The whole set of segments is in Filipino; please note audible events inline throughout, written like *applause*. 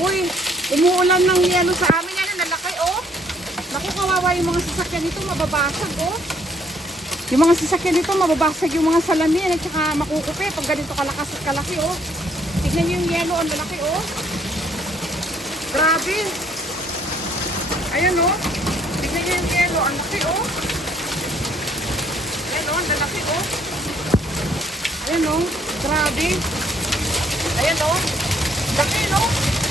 Uy, umuulan ng yelo sa amin. Yan, ang lalaki, oh. Naku, kawawa yung mga sasakyan nito, mababasag, oh. Yung mga sasakyan nito, mababasag yung mga salamin at saka makukupi pag ganito kalakas at kalaki, oh. Tignan niyo yung yelo, ang lalaki, oh. Grabe. Ayan, oh. Tignan yung yelo, ang laki, oh. Ayan, oh, ang lalaki, oh. Ayan, oh. Grabe. Ayan, oh. Laki, no?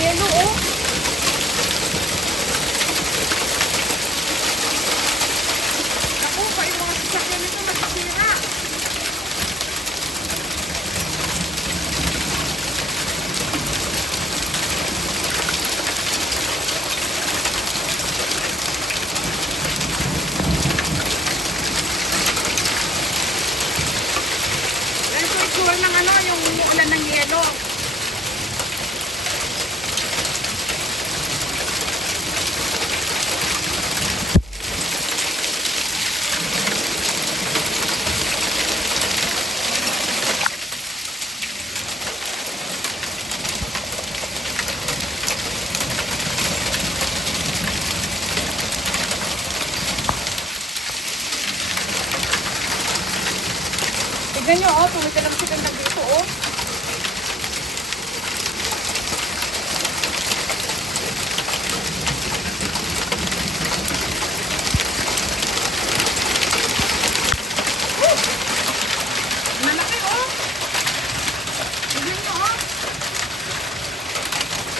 Yelo, oh. Naku, pa yung mga nito nasisira. Ganito yung itsura ng ano, yung umuulan ng yelo. Tignan nyo, oh, tuwid na lang sila na dito, oh. Oh.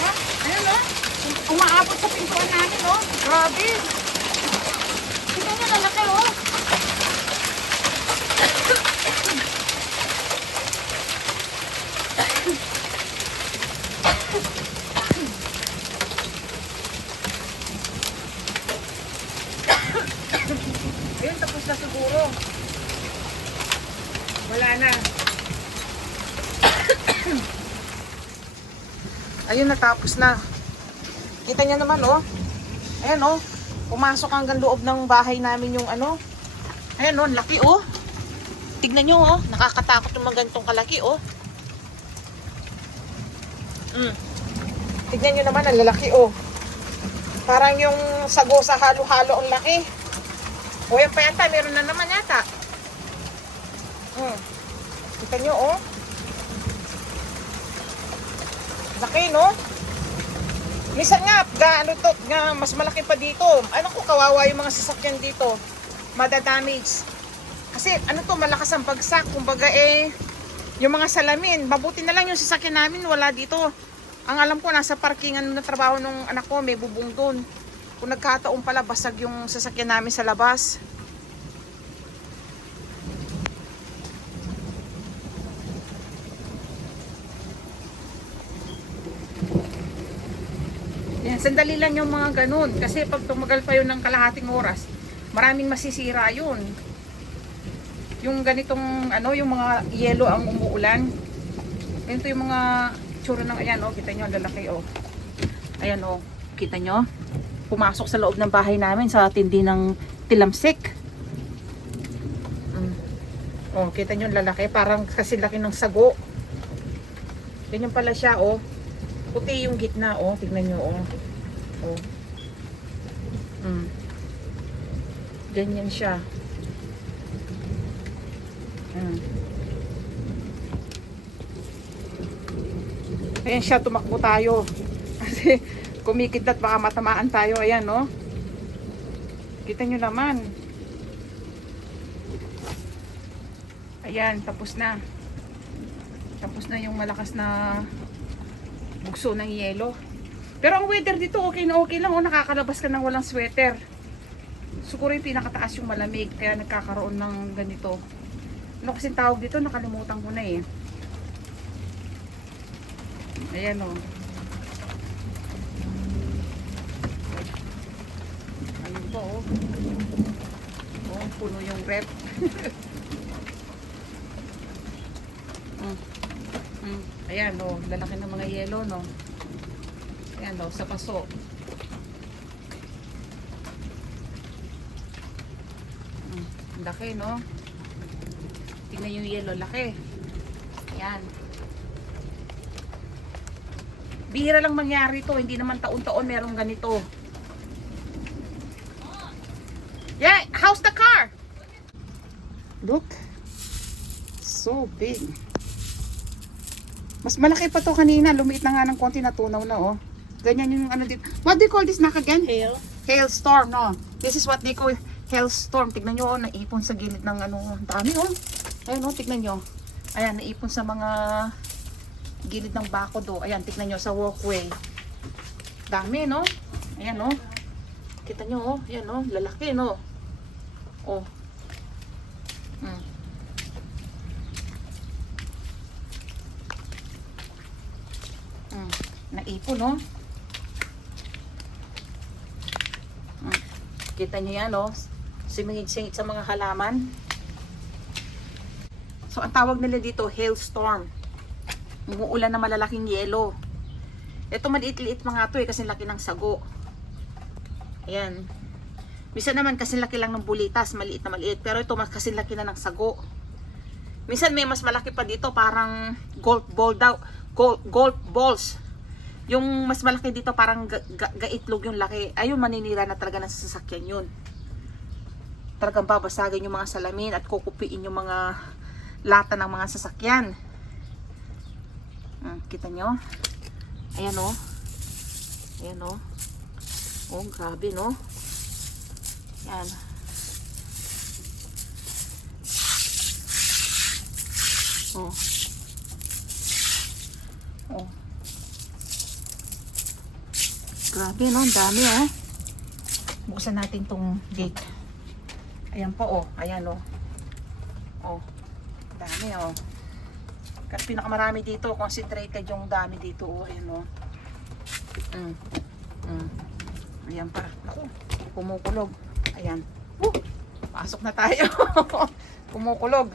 Oh. Ayan, oh. Umaabot sa pintuan namin, oh. Grabe. Tignan nyo, lalaki, oh. Ayun, tapos na siguro. Wala na. Ayun, natapos na. Kita niya naman, oh. Ayan, oh. Pumasok hanggang loob ng bahay namin yung ano. Ayan, oh. Laki, oh. Tignan nyo, oh. Nakakatakot yung mga kalaki, oh. Mm. Tignan nyo naman, ang lalaki, oh. Parang yung sago sa halo-halo ang laki. O yan pa yata, meron na naman yata. Hmm. Kita nyo, oh. Laki, no? Minsan nga, ga, ano to, nga, mas malaki pa dito. Ano ko, kawawa yung mga sasakyan dito. Madadamage. Kasi, ano to, malakas ang bagsak. Kumbaga, eh, yung mga salamin. Mabuti na lang yung sasakyan namin, wala dito. Ang alam ko, nasa parkingan na trabaho nung anak ko, may bubong doon. Kung nagkataon pala, basag yung sasakyan namin sa labas. Sandali lang yung mga ganun. Kasi pag tumagal pa yun ng kalahating oras, maraming masisira yun. Yung ganitong, ano, yung mga yelo ang umuulan. Ganito yung mga tsura ng, ayan, oh, kita nyo, lalaki, oh. Ayan, oh, kita nyo? Pumasok sa loob ng bahay namin sa tindi ng tilamsik. Mm. Oh, kita nyo, lalaki, parang kasi laki ng sago. Ganyan pala siya, oh. Puti yung gitna, oh. Tignan nyo, oh. Oh. Mm. Ganyan siya. Mm. Ayan siya, tumakbo tayo. *laughs* Kasi kumikit at baka matamaan tayo. Ayan, no? Kita nyo naman. Ayan, tapos na. Tapos na yung malakas na bugso ng yelo. Pero ang weather dito okay na okay lang. Oh, nakakalabas ka ng walang sweater. Siguro yung pinakataas yung malamig. Kaya nagkakaroon ng ganito. Ano kasing tawag dito? Nakalimutan ko na eh. Ayan oh. Ayun po oh. Oh, puno yung rep. *laughs* mm. Mm. Ayan oh, lalaki ng mga yelo no. Ayan oh, sa paso. Mm. ang Laki no. Tingnan yung yelo, laki. Ayan. Bihira lang mangyari to, hindi naman taon-taon merong ganito. Yeah, how's the car? Look. So big. Mas malaki pa to kanina. Lumiit na nga ng konti, natunaw na oh. Ganyan yung ano dito. What do you call this nak again? Hail. Hailstorm, no? This is what they call hailstorm. Tignan nyo, oh, naipon sa gilid ng ano, dami, oh. Ayun, oh, tignan nyo. Ayan, naipon sa mga gilid ng bako do. Ayan, tignan nyo sa walkway. Dami, no? Ayan, oh. Kita nyo, oh. Ayan, oh. Lalaki, no? Oh. Hmm. Hmm. Naipon, no? Hmm. Kita nyo yan, no? Sumingit-singit sa mga halaman. So, ang tawag nila dito, hailstorm. Umuulan na malalaking yelo. Ito maliit-liit mga to eh, kasi laki ng sago. Ayan. Minsan naman kasi laki lang ng bulitas, maliit na maliit. Pero ito mas kasi laki na ng sago. Minsan may mas malaki pa dito, parang golf ball daw. Golf, golf balls. Yung mas malaki dito, parang ga, ga, gaitlog yung laki. Ayun, maninira na talaga ng sasakyan yun. Talagang babasagin yung mga salamin at kukupiin yung mga lata ng mga sasakyan. Hmm, kita nyo? Ayan o. Ayan o. Oh, grabe no. Yan. Oh. Oh. Grabe no, ang dami oh. Buksan natin tong gate. Ayan po oh, ayan oh. Oh. Dami oh. Kasi pinakamarami dito, concentrated yung dami dito oh, ayan oh. Mm. Mm. Ayan pa. Ako, kumukulog. Ayan. Woo! Pasok na tayo. *laughs* kumukulog.